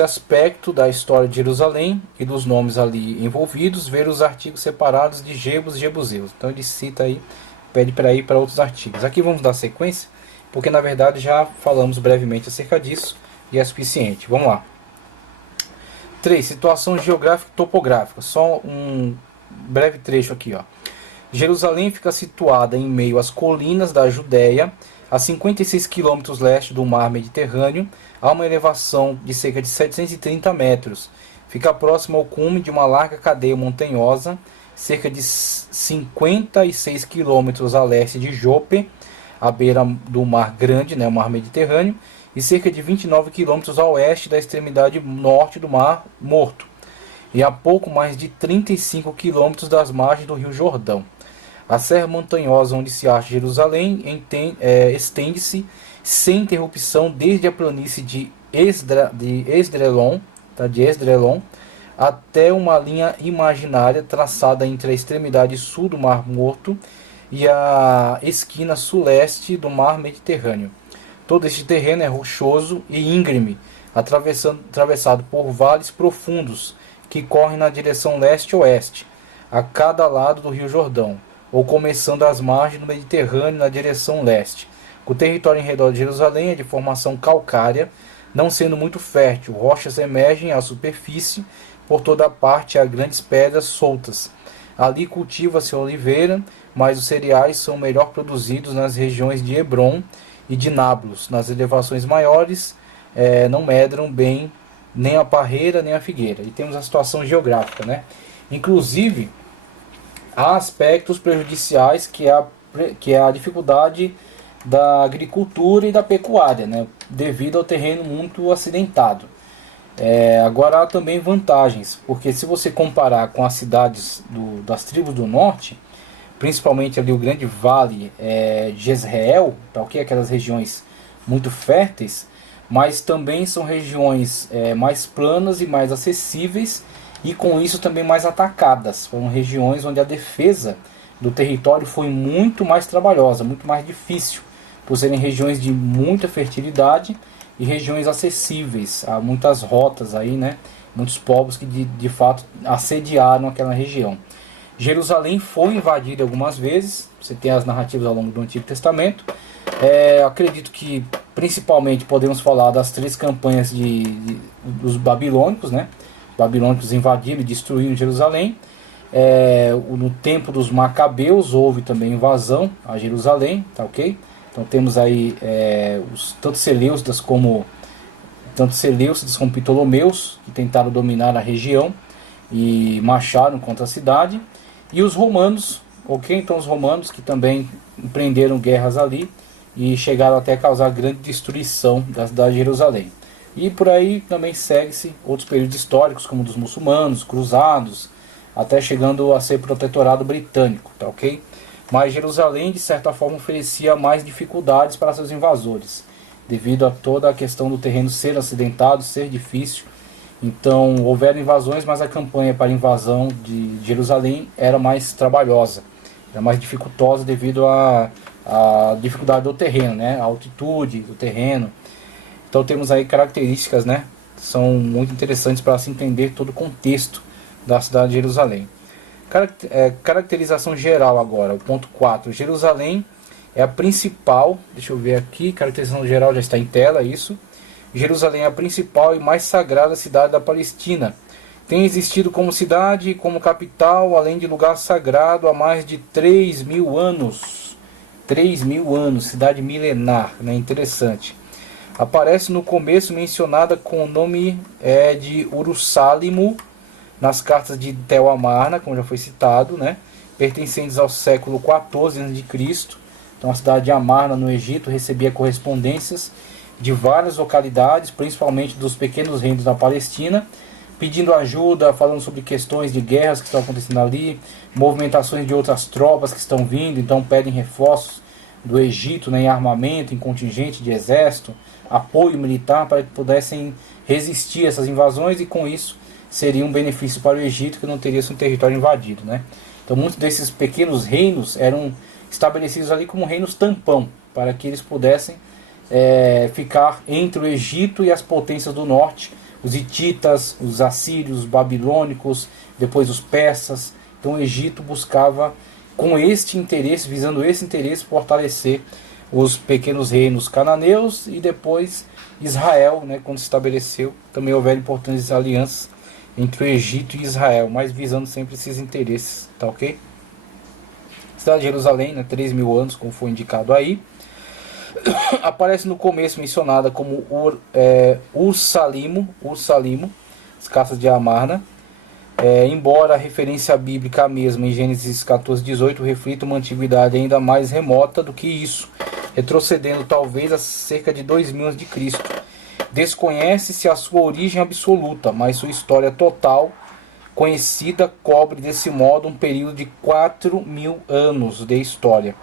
esse aspecto da história de Jerusalém e dos nomes ali envolvidos, ver os artigos separados de Jebus e Jebuseus. Então ele cita aí, pede para ir para outros artigos. Aqui vamos dar sequência, porque na verdade já falamos brevemente acerca disso e é suficiente. Vamos lá. 3. Situação geográfica e topográfica. Só um breve trecho aqui, ó. Jerusalém fica situada em meio às colinas da Judéia, a 56 quilômetros leste do mar Mediterrâneo, a uma elevação de cerca de 730 metros. Fica próximo ao cume de uma larga cadeia montanhosa, cerca de 56 quilômetros a leste de Jope, à beira do Mar Grande, né, o Mar Mediterrâneo, e cerca de 29 quilômetros a oeste da extremidade norte do Mar Morto, e a pouco mais de 35 quilômetros das margens do Rio Jordão. A serra montanhosa onde se acha Jerusalém estende-se sem interrupção desde a planície de Esdrelon até uma linha imaginária traçada entre a extremidade sul do Mar Morto e a esquina sul-leste do Mar Mediterrâneo. Todo este terreno é rochoso e íngreme, atravessado por vales profundos que correm na direção leste-oeste, a cada lado do Rio Jordão, ou começando às margens do Mediterrâneo na direção leste. O território em redor de Jerusalém é de formação calcária, não sendo muito fértil. Rochas emergem à superfície, por toda parte há grandes pedras soltas. Ali cultiva-se a oliveira, mas os cereais são melhor produzidos nas regiões de Hebron e de Nablus. Nas elevações maiores não medram bem nem a parreira nem a figueira. E temos a situação geográfica, né? Inclusive, há aspectos prejudiciais que é a dificuldade da agricultura e da pecuária, né? Devido ao terreno muito acidentado. Agora há também vantagens, porque se você comparar com as cidades das tribos do norte, principalmente ali o grande vale de Jezreel, tá, okay? Aquelas regiões muito férteis, mas também são regiões mais planas e mais acessíveis, e com isso também mais atacadas. Foram regiões onde a defesa do território foi muito mais trabalhosa, muito mais difícil, por serem regiões de muita fertilidade e regiões acessíveis. Há muitas rotas aí, né? Muitos povos que de fato assediaram aquela região. Jerusalém foi invadida algumas vezes, você tem as narrativas ao longo do Antigo Testamento. Acredito que principalmente podemos falar das 3 campanhas dos babilônicos, né? Os babilônicos invadiram e destruíram Jerusalém. No tempo dos Macabeus houve também invasão a Jerusalém, tá ok? Então temos aí tanto Seleucidas como Ptolomeus, que tentaram dominar a região e marcharam contra a cidade. E os romanos, ok? Então os romanos que também empreenderam guerras ali e chegaram até a causar grande destruição da cidade de Jerusalém. E por aí também segue-se outros períodos históricos, como dos muçulmanos, cruzados, até chegando a ser protetorado britânico, tá ok? Mas Jerusalém, de certa forma, oferecia mais dificuldades para seus invasores, devido a toda a questão do terreno ser acidentado, ser difícil. Então houveram invasões, mas a campanha para invasão de Jerusalém era mais trabalhosa, era mais dificultosa devido à dificuldade do terreno, né? A altitude do terreno. Então temos aí características, né? Que são muito interessantes para se entender todo o contexto da cidade de Jerusalém. Caracterização geral agora, o ponto 4. Jerusalém é a principal, deixa eu ver aqui, caracterização geral já está em tela, isso. Jerusalém é a principal e mais sagrada cidade da Palestina. Tem existido como cidade e como capital, além de lugar sagrado, há mais de 3.000 anos. 3.000 anos, cidade milenar, né? Interessante. Aparece no começo mencionada com o nome de Urusálimo, nas cartas de Tel Amarna, como já foi citado, né? Pertencentes ao século XIV a.C. Então a cidade de Amarna, no Egito, recebia correspondências de várias localidades, principalmente dos pequenos reinos da Palestina, pedindo ajuda, falando sobre questões de guerras que estão acontecendo ali, movimentações de outras tropas que estão vindo, então pedem reforços do Egito, né, em armamento, em contingente de exército, apoio militar para que pudessem resistir a essas invasões, e com isso seria um benefício para o Egito, que não teria seu território invadido, né? Então muitos desses pequenos reinos eram estabelecidos ali como reinos tampão, para que eles pudessem ficar entre o Egito e as potências do norte, os hititas, os assírios, os babilônicos, depois os persas. Então o Egito buscava, com este interesse, visando esse interesse, fortalecer os pequenos reinos cananeus e depois Israel, né, quando se estabeleceu. Também houveram importantes alianças entre o Egito e Israel, mas visando sempre esses interesses, tá ok? A cidade de Jerusalém, né, 3.000 anos, como foi indicado aí. Aparece no começo mencionada como Ur-Salimo, as casas de Amarna. Embora a referência bíblica mesma em Gênesis 14:18 reflita uma antiguidade ainda mais remota do que isso, retrocedendo talvez a cerca de 2.000 a.C. Desconhece-se a sua origem absoluta, mas sua história total conhecida cobre desse modo um período de 4.000 anos de história.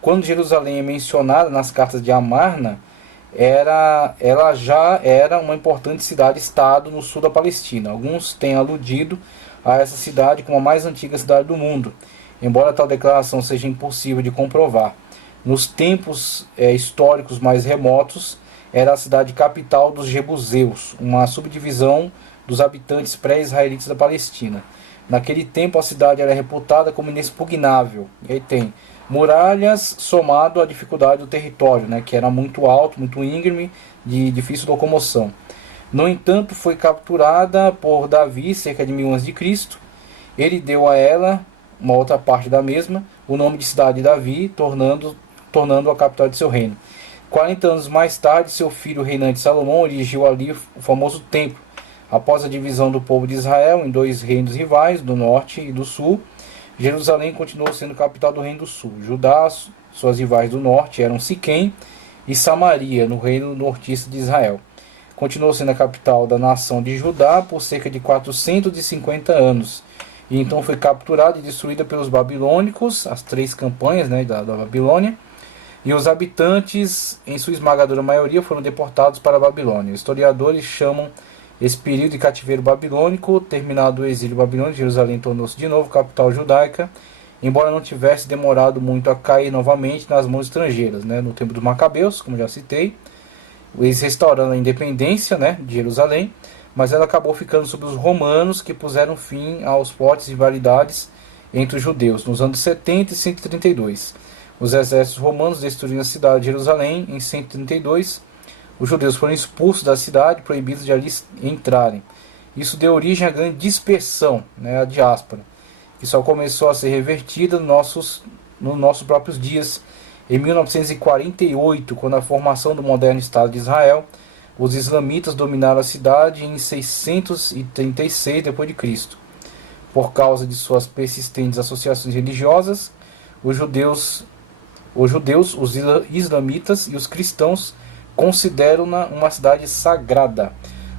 Quando Jerusalém é mencionada nas cartas de Amarna, ela já era uma importante cidade-estado no sul da Palestina. Alguns têm aludido a essa cidade como a mais antiga cidade do mundo, embora tal declaração seja impossível de comprovar. Nos tempos históricos mais remotos, era a cidade capital dos Jebuseus, uma subdivisão dos habitantes pré-israelitas da Palestina. Naquele tempo a cidade era reputada como inexpugnável. E aí tem muralhas somado à dificuldade do território, né, que era muito alto, muito íngreme, de difícil locomoção. No entanto, foi capturada por Davi cerca de 1.000 a.C. Ele deu a ela, uma outra parte da mesma, o nome de cidade de Davi, tornando a capital de seu reino. 40 anos mais tarde, seu filho reinante Salomão erigiu ali o famoso templo. Após a divisão do povo de Israel em dois reinos rivais, do norte e do sul, Jerusalém continuou sendo capital do reino do sul. Judá, suas rivais do norte, eram Siquém e Samaria, no reino nortista de Israel. Continuou sendo a capital da nação de Judá por cerca de 450 anos. E então foi capturada e destruída pelos babilônicos, as 3 campanhas, né, da Babilônia. E os habitantes, em sua esmagadora maioria, foram deportados para a Babilônia. Historiadores chamam esse período de cativeiro babilônico. Terminado o exílio babilônico, Jerusalém tornou-se de novo capital judaica, embora não tivesse demorado muito a cair novamente nas mãos estrangeiras, né? No tempo dos Macabeus, como já citei, eles restaurando a independência, né, de Jerusalém, mas ela acabou ficando sob os romanos, que puseram fim aos fortes rivalidades entre os judeus nos anos 70 e 132. Os exércitos romanos destruíram a cidade de Jerusalém em 132. Os judeus foram expulsos da cidade, proibidos de ali entrarem. Isso deu origem à grande dispersão, né, a diáspora, que só começou a ser revertida nos nossos próprios dias, em 1948, quando a formação do moderno Estado de Israel. Os islamitas dominaram a cidade em 636 d.C. Por causa de suas persistentes associações religiosas, os judeus, os islamitas e os cristãos consideram-na uma cidade sagrada.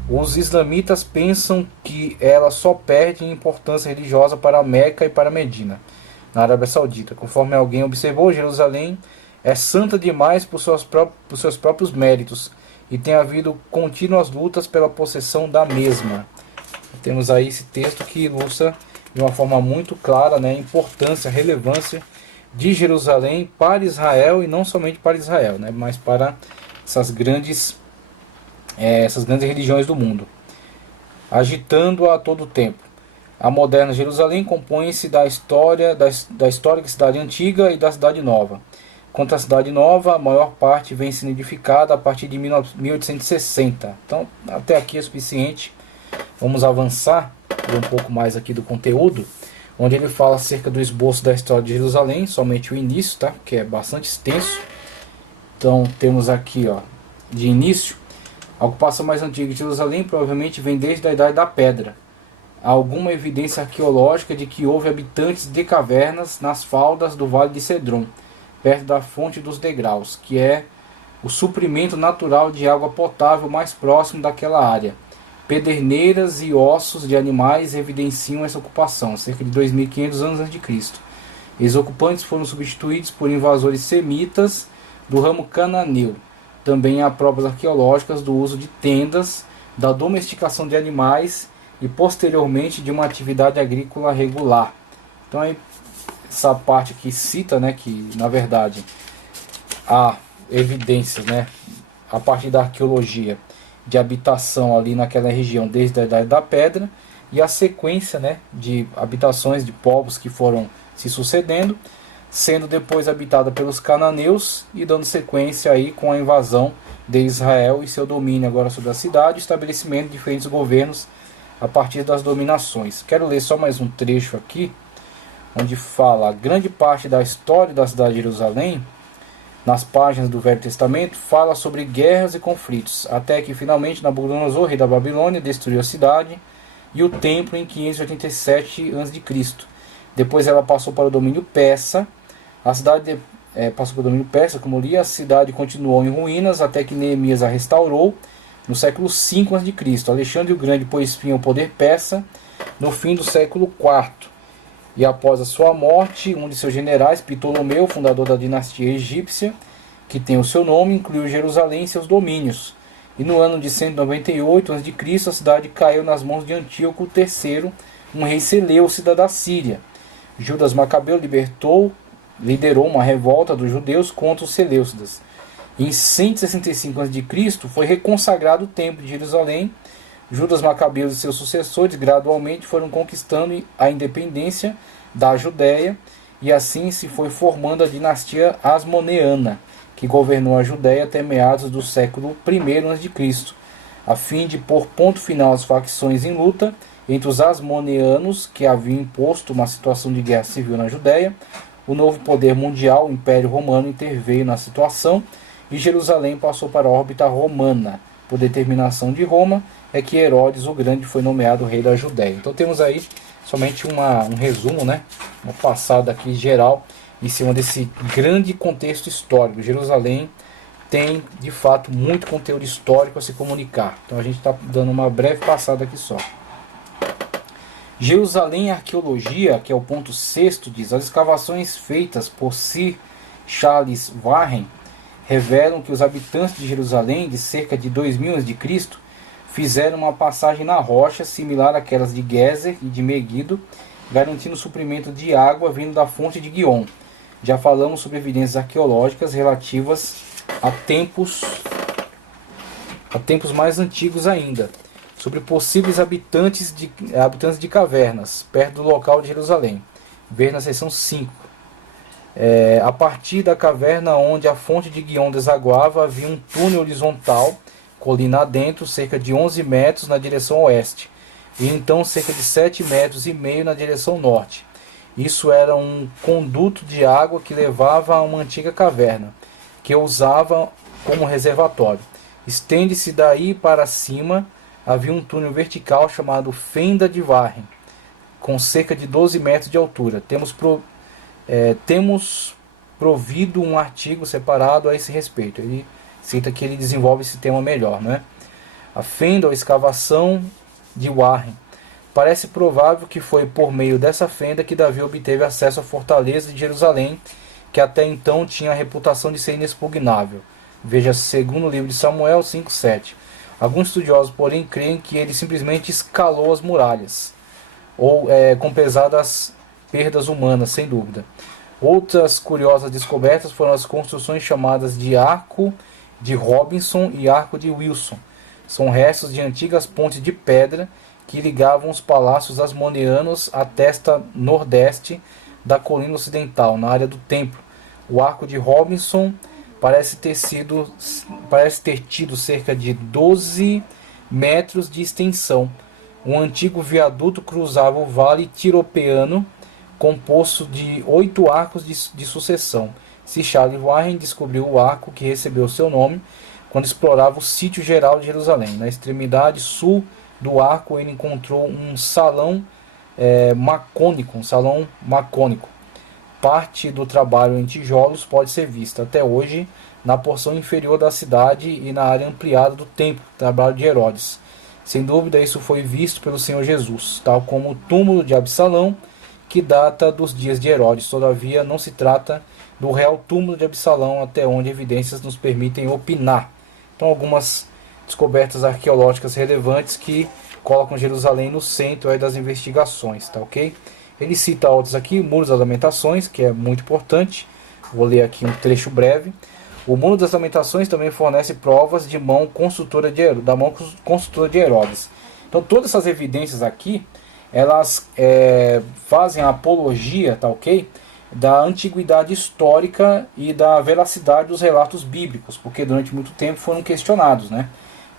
Os islamitas pensam que ela só perde em importância religiosa para Meca e para Medina, na Arábia Saudita. Conforme alguém observou, Jerusalém é santa demais por seus próprios méritos, e tem havido contínuas lutas pela possessão da mesma. Temos aí esse texto que ilustra de uma forma muito clara, né, a importância, a relevância de Jerusalém para Israel, e não somente para Israel, né, mas para essas grandes religiões do mundo, agitando-a a todo tempo. A moderna Jerusalém compõe-se da histórica cidade antiga e da cidade nova. Quanto à cidade nova, a maior parte vem sendo edificada a partir de 1860. Então, até aqui é suficiente. Vamos avançar um pouco mais aqui do conteúdo, onde ele fala acerca do esboço da história de Jerusalém, somente o início, tá? Que é bastante extenso. Então, temos aqui, ó, de início, a ocupação mais antiga de Jerusalém provavelmente vem desde a Idade da Pedra. Há alguma evidência arqueológica de que houve habitantes de cavernas nas faldas do Vale de Cedron, perto da fonte dos degraus, que é o suprimento natural de água potável mais próximo daquela área. Pederneiras e ossos de animais evidenciam essa ocupação, cerca de 2.500 anos a.C. Os ocupantes foram substituídos por invasores semitas do ramo cananeu. Também há provas arqueológicas do uso de tendas, da domesticação de animais e posteriormente de uma atividade agrícola regular. Então aí, essa parte aqui cita, né, que na verdade há evidências, né, a partir da arqueologia, de habitação ali naquela região desde a Idade da Pedra, e a sequência, né, de habitações de povos que foram se sucedendo, sendo depois habitada pelos cananeus e dando sequência aí com a invasão de Israel e seu domínio agora sobre a cidade, e estabelecimento de diferentes governos a partir das dominações. Quero ler só mais um trecho aqui, onde fala: grande parte da história da cidade de Jerusalém, nas páginas do Velho Testamento, fala sobre guerras e conflitos, até que finalmente Nabucodonosor, rei da Babilônia, destruiu a cidade e o templo em 587 a.C. Depois ela passou para o domínio persa. A cidade passou para o domínio persa, como eu li. A cidade continuou em ruínas até que Neemias a restaurou no século V a.C. Alexandre o Grande pôs fim ao poder persa no fim do século IV. E após a sua morte, um de seus generais, Ptolomeu, fundador da dinastia egípcia, que tem o seu nome, incluiu Jerusalém em seus domínios. E no ano de 198 a.C., a cidade caiu nas mãos de Antíoco III, um rei seleucida da Síria. Judas Macabeu liderou uma revolta dos judeus contra os seleucidas. Em 165 a.C. foi reconsagrado o templo de Jerusalém. Judas Macabeu e seus sucessores gradualmente foram conquistando a independência da Judéia, e assim se foi formando a dinastia Asmoneana, que governou a Judéia até meados do século I a.C. A fim de pôr ponto final às facções em luta entre os Asmoneanos, que haviam imposto uma situação de guerra civil na Judéia, o novo poder mundial, o Império Romano, interveio na situação e Jerusalém passou para a órbita romana. Por determinação de Roma, é que Herodes o Grande foi nomeado rei da Judéia. Então temos aí somente um resumo, né? Uma passada aqui geral em cima desse grande contexto histórico. Jerusalém tem, de fato, muito conteúdo histórico a se comunicar. Então a gente está dando uma breve passada aqui só. Jerusalém Arqueologia, que é o ponto 6º, diz: as escavações feitas por Sir Charles Warren revelam que os habitantes de Jerusalém, de cerca de 2000 a.C., fizeram uma passagem na rocha similar àquelas de Gezer e de Meguido, garantindo suprimento de água vindo da fonte de Guion. Já falamos sobre evidências arqueológicas relativas a tempos mais antigos ainda, sobre possíveis habitantes de cavernas, perto do local de Jerusalém. Ver na seção 5. A partir da caverna onde a fonte de Guion desaguava, havia um túnel horizontal, colina adentro, cerca de 11 metros na direção oeste, e então cerca de 7,5 metros na direção norte. Isso era um conduto de água que levava a uma antiga caverna, que usava como reservatório. Estende-se daí para cima, havia um túnel vertical chamado Fenda de Warren, com cerca de 12 metros de altura. Temos provido um artigo separado a esse respeito. Ele cita que ele desenvolve esse tema melhor, né? A fenda ou escavação de Warren. Parece provável que foi por meio dessa fenda que Davi obteve acesso à fortaleza de Jerusalém, que até então tinha a reputação de ser inexpugnável. Veja segundo livro de Samuel 5:7. Alguns estudiosos, porém, creem que ele simplesmente escalou as muralhas, ou com pesadas perdas humanas, sem dúvida. Outras curiosas descobertas foram as construções chamadas de Arco de Robinson e Arco de Wilson. São restos de antigas pontes de pedra que ligavam os palácios asmoneanos à testa nordeste da colina ocidental, na área do templo. O Arco de Robinson parece ter tido cerca de 12 metros de extensão. Um antigo viaduto cruzava o vale tiropeano, composto de 8 arcos de sucessão. Sir Charles Warren descobriu o arco que recebeu seu nome quando explorava o sítio geral de Jerusalém. Na extremidade sul do arco ele encontrou um salão macônico. Parte do trabalho em tijolos pode ser vista até hoje na porção inferior da cidade e na área ampliada do templo, trabalho de Herodes. Sem dúvida isso foi visto pelo Senhor Jesus, tal como o túmulo de Absalão, que data dos dias de Herodes. Todavia não se trata do real túmulo de Absalão, até onde evidências nos permitem opinar. Então algumas descobertas arqueológicas relevantes que colocam Jerusalém no centro das investigações, tá ok? Ele cita outros aqui: Muros das Lamentações, que é muito importante. Vou ler aqui um trecho breve. O Muro das Lamentações também fornece provas de mão construtora da mão construtora de Herodes. Então todas essas evidências aqui, elas fazem a apologia, tá ok? Da antiguidade histórica e da veracidade dos relatos bíblicos, porque durante muito tempo foram questionados, né?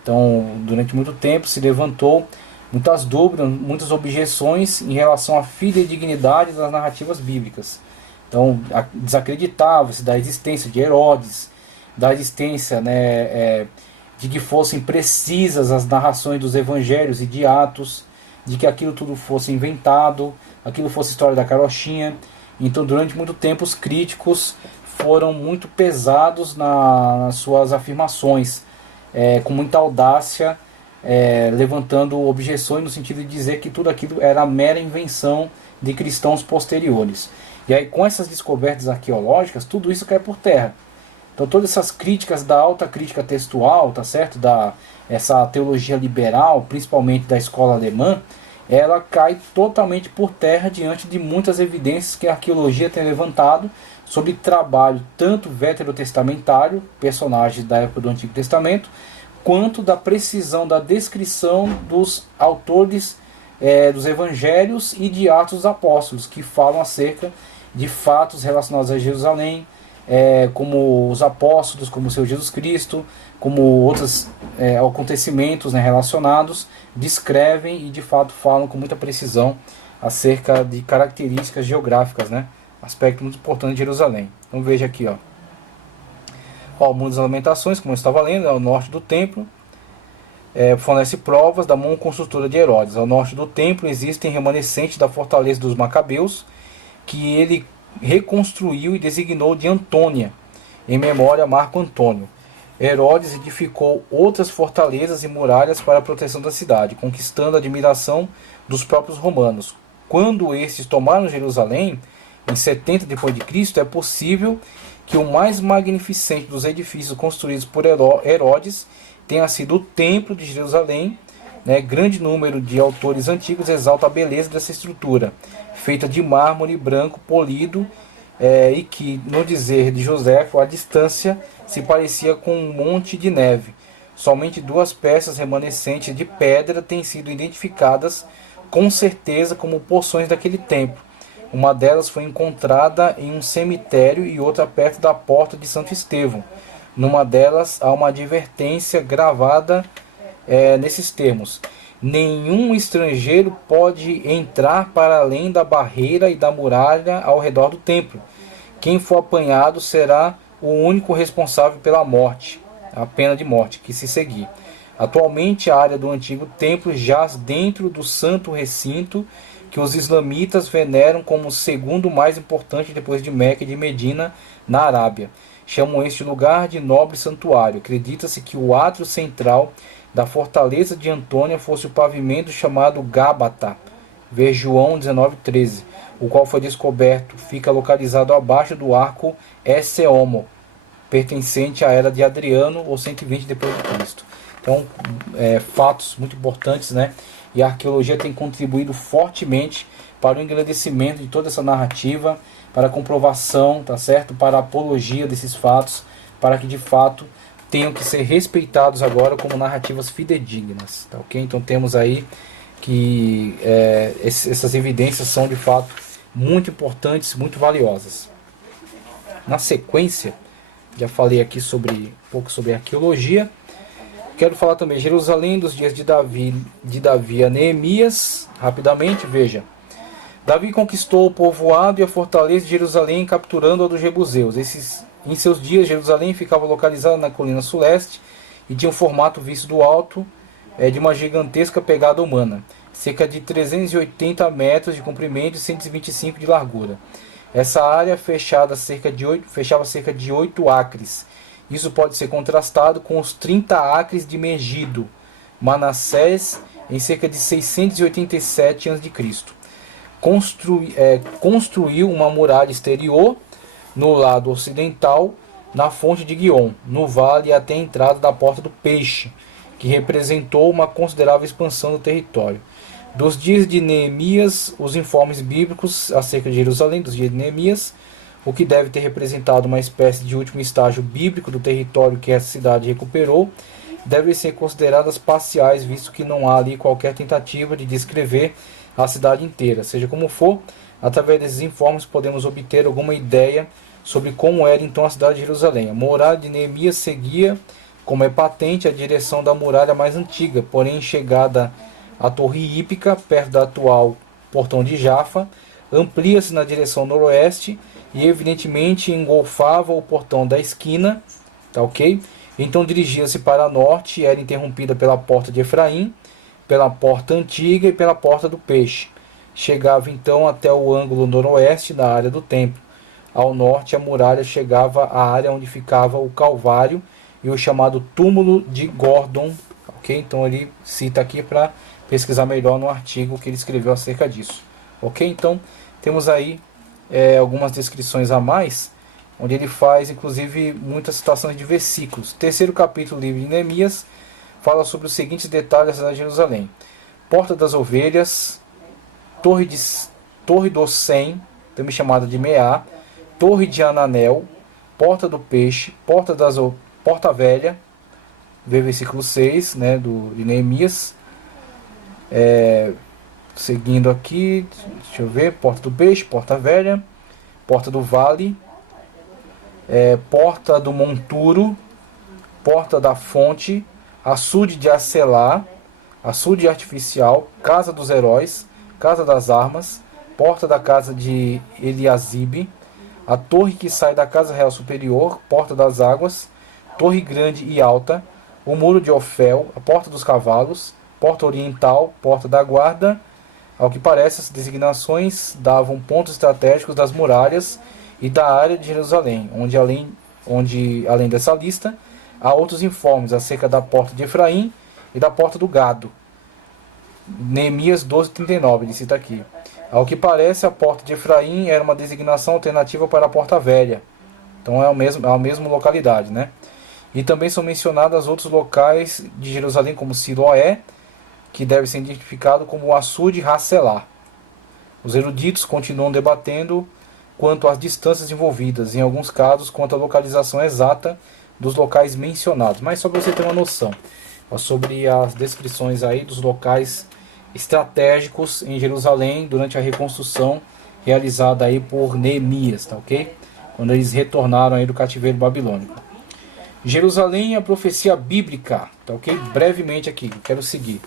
Então, durante muito tempo se levantou muitas dúvidas, muitas objeções em relação à fidedignidade das narrativas bíblicas. Então, desacreditava-se da existência de Herodes, da existência, né, de que fossem precisas as narrações dos evangelhos e de Atos, de que aquilo tudo fosse inventado, aquilo fosse história da carochinha. Então, durante muito tempo, os críticos foram muito pesados nas suas afirmações, com muita audácia, levantando objeções no sentido de dizer que tudo aquilo era mera invenção de cristãos posteriores. E aí, com essas descobertas arqueológicas, tudo isso cai por terra. Então, todas essas críticas da alta crítica textual, tá certo? Essa teologia liberal, principalmente da escola alemã, ela cai totalmente por terra diante de muitas evidências que a arqueologia tem levantado sobre trabalho tanto veterotestamentário, personagens da época do Antigo Testamento, quanto da precisão da descrição dos autores dos evangelhos e de Atos dos Apóstolos, que falam acerca de fatos relacionados a Jerusalém, como os apóstolos, como o Senhor Jesus Cristo, como outros acontecimentos, né, relacionados, descrevem e de fato falam com muita precisão acerca de características geográficas, né, aspecto muito importante de Jerusalém. Então veja aqui, o Muro das Lamentações, como eu estava lendo, ao norte do templo, fornece provas da mão construtora de Herodes. Ao norte do templo existem remanescentes da fortaleza dos Macabeus, que ele reconstruiu e designou de Antônia, em memória a Marco Antônio. Herodes edificou outras fortalezas e muralhas para a proteção da cidade, conquistando a admiração dos próprios romanos. Quando estes tomaram Jerusalém, em 70 d.C., é possível que o mais magnificente dos edifícios construídos por Herodes tenha sido o Templo de Jerusalém. Grande número de autores antigos exalta a beleza dessa estrutura, feita de mármore branco polido, e que, no dizer de Joséfo, à distância se parecia com um monte de neve. Somente 2 peças remanescentes de pedra têm sido identificadas com certeza como porções daquele templo. Uma delas foi encontrada em um cemitério e outra perto da porta de Santo Estevão. Numa delas há uma advertência gravada nesses termos: nenhum estrangeiro pode entrar para além da barreira e da muralha ao redor do templo. Quem for apanhado será o único responsável pela morte, a pena de morte, que se seguir. Atualmente a área do antigo templo jaz dentro do santo recinto, que os islamitas veneram como o segundo mais importante depois de Meca e de Medina, na Arábia. Chamam este lugar de nobre santuário. Acredita-se que o átrio central da fortaleza de Antônia fosse o pavimento chamado Gábata, ver João 19:13, o qual foi descoberto, fica localizado abaixo do arco Esseomo, pertencente à era de Adriano, ou 120 d.C. Então, fatos muito importantes, né? E a arqueologia tem contribuído fortemente para o engrandecimento de toda essa narrativa, para a comprovação, tá certo? Para a apologia desses fatos, para que de fato tenham que ser respeitados agora como narrativas fidedignas, tá ok? Então temos aí que essas evidências são de fato muito importantes, muito valiosas. Na sequência, já falei aqui um pouco sobre arqueologia. Quero falar também Jerusalém dos dias de Davi a Neemias. Rapidamente, veja. Davi conquistou o povoado e a fortaleza de Jerusalém, capturando-a dos jebuseus. Em seus dias, Jerusalém ficava localizada na colina suleste e tinha um formato visto do alto de uma gigantesca pegada humana, cerca de 380 metros de comprimento e 125 de largura. Essa área fechava cerca de 8 acres. Isso pode ser contrastado com os 30 acres de Megido, Manassés, em cerca de 687 a.C. Construiu uma muralha exterior no lado ocidental, na fonte de Guion, no vale até a entrada da Porta do Peixe, que representou uma considerável expansão do território. Dos dias de Neemias, os informes bíblicos acerca de Jerusalém, dos dias de Neemias, o que deve ter representado uma espécie de último estágio bíblico do território que essa cidade recuperou, devem ser consideradas parciais, visto que não há ali qualquer tentativa de descrever a cidade inteira. Seja como for, através desses informes podemos obter alguma ideia sobre como era então a cidade de Jerusalém. A muralha de Neemias seguia, como é patente, a direção da muralha mais antiga, porém chegada à Torre Hípica, perto da atual Portão de Jafa, amplia-se na direção noroeste e evidentemente engolfava o portão da esquina, tá ok? Então dirigia-se para norte e era interrompida pela porta de Efraim, pela porta antiga e pela porta do peixe. Chegava então até o ângulo noroeste da área do templo. Ao norte a muralha chegava à área onde ficava o Calvário e o chamado túmulo de Gordon, ok? Então ele cita aqui para pesquisar melhor no artigo que ele escreveu acerca disso, ok? Então temos aí algumas descrições a mais, onde ele faz inclusive muitas citações de versículos. Terceiro capítulo do livro de Neemias fala sobre os seguintes detalhes da cidade de Jerusalém: Porta das Ovelhas, Torre do Sem, também chamada de Meá, Torre de Ananel, Porta do Peixe, Porta Velha, vê versículo 6, né, de Neemias. Seguindo aqui, deixa eu ver, Porta do Peixe, Porta Velha, Porta do Vale, Porta do Monturo, Porta da Fonte, Açude de Acelá, Açude Artificial, Casa dos Heróis, Casa das Armas, Porta da Casa de Eliasibe, a Torre que sai da Casa Real Superior, Porta das Águas, Torre Grande e Alta, o Muro de Ofel, a Porta dos Cavalos, Porta Oriental, Porta da Guarda. Ao que parece, as designações davam pontos estratégicos das muralhas e da área de Jerusalém, onde além dessa lista, há outros informes acerca da Porta de Efraim e da Porta do Gado. Neemias 12:39, ele cita aqui. Ao que parece, a Porta de Efraim era uma designação alternativa para a Porta Velha. Então é a mesma localidade, né? E também são mencionados outros locais de Jerusalém, como Siloé, que deve ser identificado como Açude Hacelá. Os eruditos continuam debatendo quanto às distâncias envolvidas, em alguns casos quanto à localização exata dos locais mencionados. Mas só para você ter uma noção sobre as descrições aí dos locais estratégicos em Jerusalém durante a reconstrução realizada aí por Neemias, tá ok? Quando eles retornaram aí do cativeiro babilônico. Jerusalém e a profecia bíblica, tá ok? Brevemente aqui, quero seguir.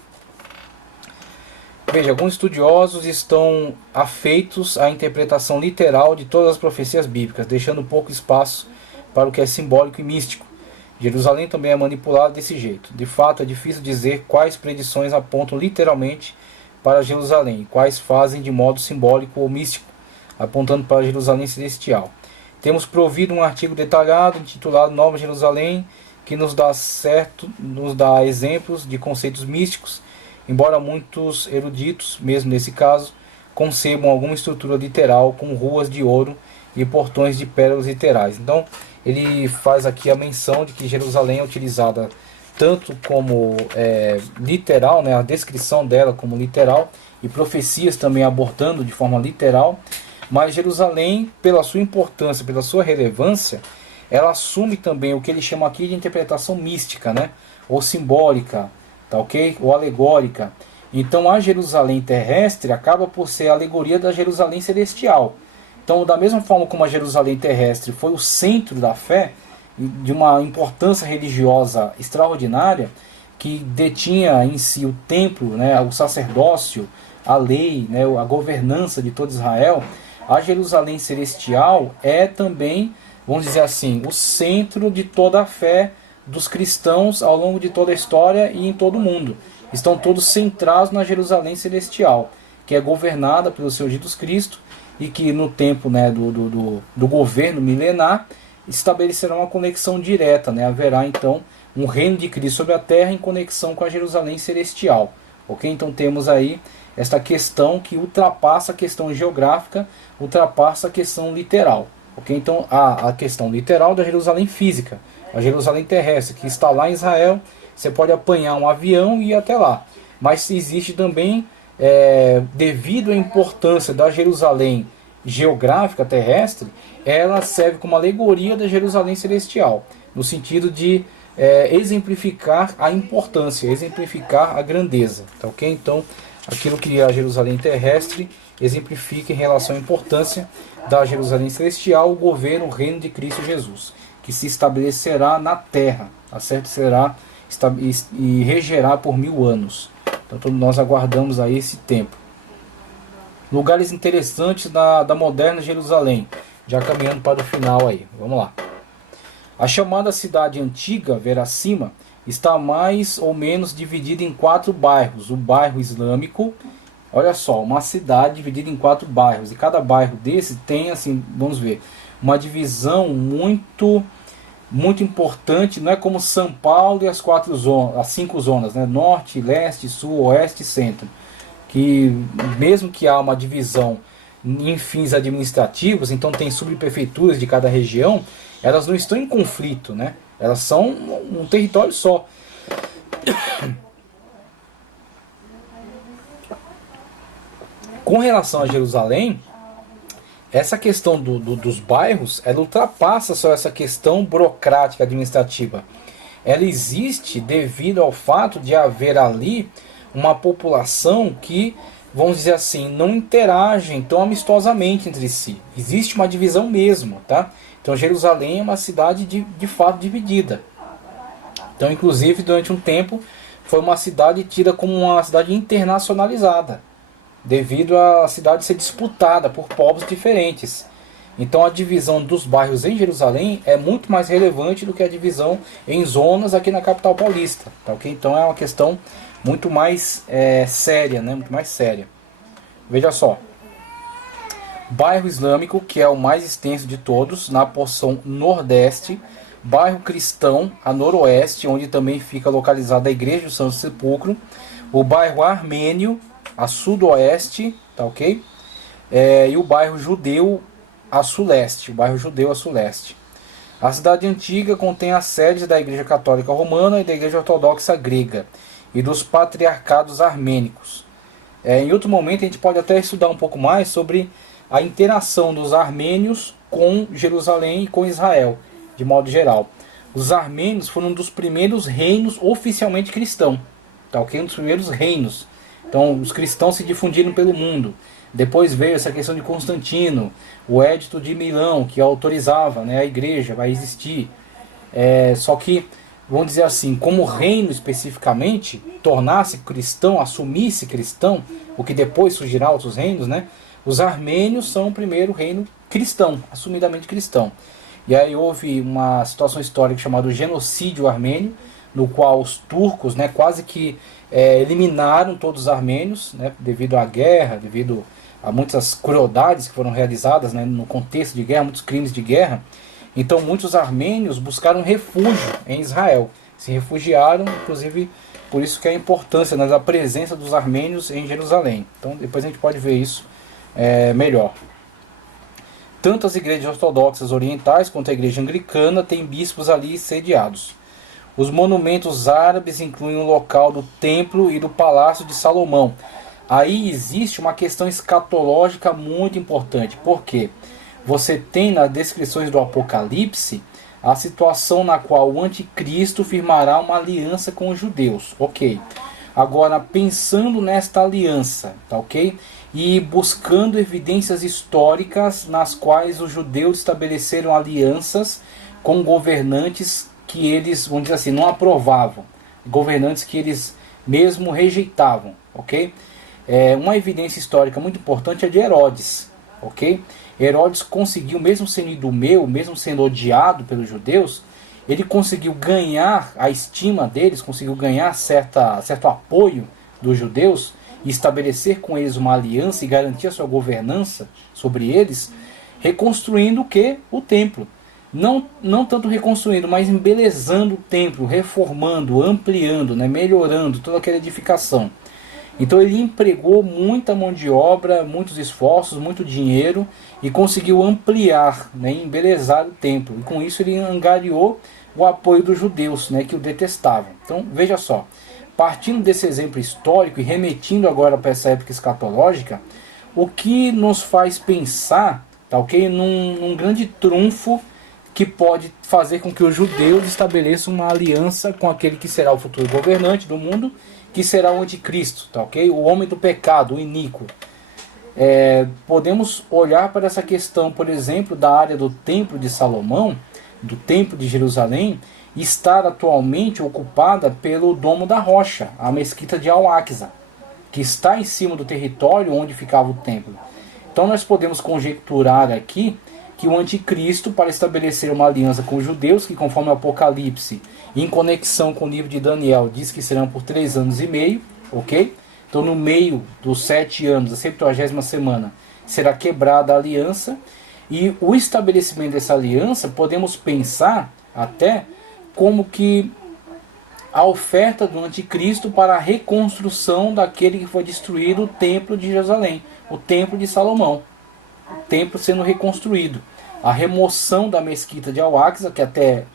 Veja, alguns estudiosos estão afeitos à interpretação literal de todas as profecias bíblicas, deixando pouco espaço para o que é simbólico e místico. Jerusalém também é manipulado desse jeito. De fato, é difícil dizer quais predições apontam literalmente para Jerusalém, quais fazem de modo simbólico ou místico, apontando para Jerusalém celestial. Temos provido um artigo detalhado intitulado Nova Jerusalém, que nos dá exemplos de conceitos místicos, embora muitos eruditos, mesmo nesse caso, concebam alguma estrutura literal com ruas de ouro e portões de pérolas literais. Então, ele faz aqui a menção de que Jerusalém é utilizada tanto como literal, né, a descrição dela como literal, e profecias também abordando de forma literal, mas Jerusalém, pela sua importância, pela sua relevância, ela assume também o que ele chama aqui de interpretação mística, né, ou simbólica, tá ok? Ou alegórica. Então a Jerusalém terrestre acaba por ser a alegoria da Jerusalém celestial. Então, da mesma forma como a Jerusalém terrestre foi o centro da fé, de uma importância religiosa extraordinária, que detinha em si o templo, né, o sacerdócio, a lei, né, a governança de todo Israel, a Jerusalém celestial é também, vamos dizer assim, o centro de toda a fé dos cristãos ao longo de toda a história e em todo o mundo. Estão todos centrados na Jerusalém celestial, que é governada pelo Senhor Jesus Cristo, e que no tempo, né, do governo milenar estabelecerá uma conexão direta, né? Haverá então um reino de Cristo sobre a terra em conexão com a Jerusalém celestial, ok? Então temos aí esta questão que ultrapassa a questão geográfica, ultrapassa a questão literal, ok? Então a questão literal da Jerusalém física, a Jerusalém terrestre, que está lá em Israel, você pode apanhar um avião e ir até lá, mas existe também, devido à importância da Jerusalém geográfica terrestre, ela serve como alegoria da Jerusalém celestial, no sentido de exemplificar a importância, exemplificar a grandeza, tá ok? Então, aquilo que a Jerusalém terrestre exemplifica em relação à importância da Jerusalém celestial, o governo, o reino de Cristo Jesus, que se estabelecerá na terra, tá certo? Será e regerá por 1000 anos. Então nós aguardamos aí esse tempo. Lugares interessantes da moderna Jerusalém, já caminhando para o final aí, vamos lá. A chamada cidade antiga, Veracima, está mais ou menos dividida em 4 bairros. O bairro islâmico, olha só, uma cidade dividida em 4 bairros, e cada bairro desse tem, assim, vamos ver, uma divisão muito importante. Não é como São Paulo e as 5 zonas, né? Norte, leste, sul, oeste e centro, que mesmo que há uma divisão em fins administrativos, então tem subprefeituras de cada região, elas não estão em conflito, né? Elas são um território só. Com relação a Jerusalém, essa questão dos bairros, ela ultrapassa só essa questão burocrática administrativa. Ela existe devido ao fato de haver ali uma população que, vamos dizer assim, não interagem tão amistosamente entre si. Existe uma divisão mesmo, tá? Então Jerusalém é uma cidade de fato dividida. Então, inclusive, durante um tempo, foi uma cidade tida como uma cidade internacionalizada, devido à cidade ser disputada por povos diferentes. Então a divisão dos bairros em Jerusalém é muito mais relevante do que a divisão em zonas aqui na capital paulista, tá ok? Então é uma questão muito mais séria, né? Muito mais séria. Veja só. Bairro islâmico, que é o mais extenso de todos, na porção nordeste. Bairro cristão, a noroeste, onde também fica localizada a igreja do Santo Sepulcro. O bairro armênio, a sudoeste, tá ok? E o bairro judeu a suleste, A cidade antiga contém as sedes da Igreja Católica Romana e da Igreja Ortodoxa Grega e dos patriarcados armênicos. Em outro momento a gente pode até estudar um pouco mais sobre a interação dos armênios com Jerusalém e com Israel, de modo geral. Os armênios foram um dos primeiros reinos oficialmente cristãos, tá ok? Um dos primeiros reinos. Então os cristãos se difundiram pelo mundo. Depois veio essa questão de Constantino, o Edito de Milão, que autorizava, né, a igreja a existir. Só que, vamos dizer assim, como reino especificamente, tornar-se cristão, assumir-se cristão, o que depois surgirá outros reinos, né? Os armênios são o primeiro reino cristão, assumidamente cristão. E aí houve uma situação histórica chamada genocídio armênio, no qual os turcos, né, quase que eliminaram todos os armênios, né, devido à guerra, devido a muitas crueldades que foram realizadas, né, no contexto de guerra, muitos crimes de guerra. Então muitos armênios buscaram refúgio em Israel, se refugiaram, inclusive por isso que é a importância, né, da presença dos armênios em Jerusalém. Então depois a gente pode ver isso melhor. Tanto as igrejas ortodoxas orientais quanto a igreja anglicana têm bispos ali sediados. Os monumentos árabes incluem o local do templo e do palácio de Salomão. Aí existe uma questão escatológica muito importante. Por quê? Você tem nas descrições do Apocalipse a situação na qual o anticristo firmará uma aliança com os judeus. Ok. Agora, pensando nesta aliança, tá ok? E buscando evidências históricas nas quais os judeus estabeleceram alianças com governantes que eles, vamos dizer assim, não aprovavam, governantes que eles mesmo rejeitavam, ok? Uma evidência histórica muito importante é de Herodes, ok? Herodes conseguiu, mesmo sendo idumeu, mesmo sendo odiado pelos judeus, ele conseguiu ganhar a estima deles, conseguiu ganhar certo apoio dos judeus e estabelecer com eles uma aliança e garantir a sua governança sobre eles, reconstruindo o que? O templo. Não tanto reconstruindo, mas embelezando o templo, reformando, ampliando, né, melhorando toda aquela edificação. Então ele empregou muita mão de obra, muitos esforços, muito dinheiro e conseguiu ampliar, né, embelezar o templo. E com isso ele angariou o apoio dos judeus, né, que o detestavam. Então veja só, partindo desse exemplo histórico e remetindo agora para essa época escatológica, o que nos faz pensar, tá ok? Num grande trunfo que pode fazer com que os judeus estabeleçam uma aliança com aquele que será o futuro governante do mundo, que será o anticristo, tá ok? O homem do pecado, o iníquo. Podemos olhar para essa questão, por exemplo, da área do Templo de Salomão, do Templo de Jerusalém, estar atualmente ocupada pelo Domo da Rocha, a mesquita de Al-Aqsa, que está em cima do território onde ficava o templo. Então nós podemos conjecturar aqui que o anticristo, para estabelecer uma aliança com os judeus, que conforme o Apocalipse, em conexão com o livro de Daniel, diz que serão por 3 anos e meio, ok? Então no meio dos 7 anos, a 70ª semana, será quebrada a aliança, e o estabelecimento dessa aliança, podemos pensar até como que a oferta do anticristo para a reconstrução daquele que foi destruído, o templo de Jerusalém, o templo de Salomão, o templo sendo reconstruído, a remoção da mesquita de Al-Aqsa, que até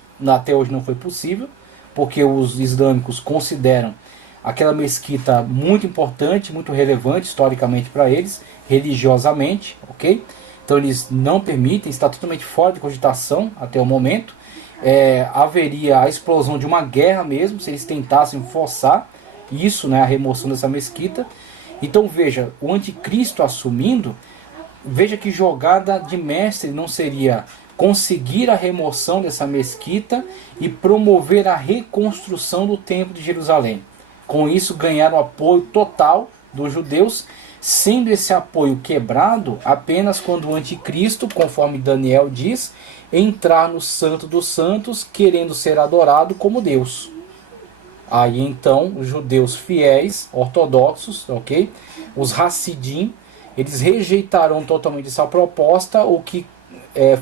hoje não foi possível, porque os islâmicos consideram aquela mesquita muito importante, muito relevante historicamente para eles, religiosamente, ok? Então eles não permitem, está totalmente fora de cogitação até o momento. Haveria a explosão de uma guerra mesmo, se eles tentassem forçar isso, né, a remoção dessa mesquita. Então veja, o anticristo assumindo, veja que jogada de mestre não seria conseguir a remoção dessa mesquita e promover a reconstrução do templo de Jerusalém. Com isso ganhar o apoio total dos judeus, sendo esse apoio quebrado apenas quando o anticristo, conforme Daniel diz, entrar no Santo dos Santos, querendo ser adorado como Deus. Aí então os judeus fiéis, ortodoxos, ok? Os Hassidim, eles rejeitarão totalmente essa proposta, o que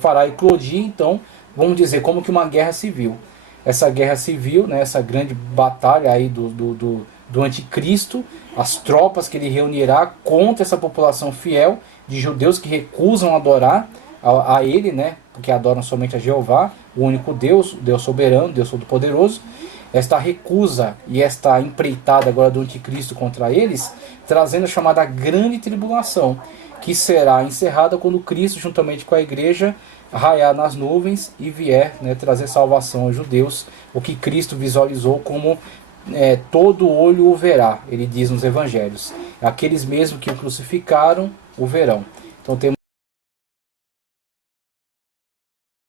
fará eclodir, então, vamos dizer, como que uma guerra civil. Essa guerra civil, né, essa grande batalha aí do anticristo, as tropas que ele reunirá contra essa população fiel de judeus que recusam adorar a ele, né, porque adoram somente a Jeová, o único Deus, o Deus soberano, Deus todo-poderoso. Esta recusa e esta empreitada agora do anticristo contra eles, trazendo a chamada grande tribulação, que será encerrada quando Cristo, juntamente com a igreja, raiar nas nuvens e vier, né, trazer salvação aos judeus, o que Cristo visualizou como todo olho o verá, ele diz nos evangelhos. Aqueles mesmos que o crucificaram o verão. Então temos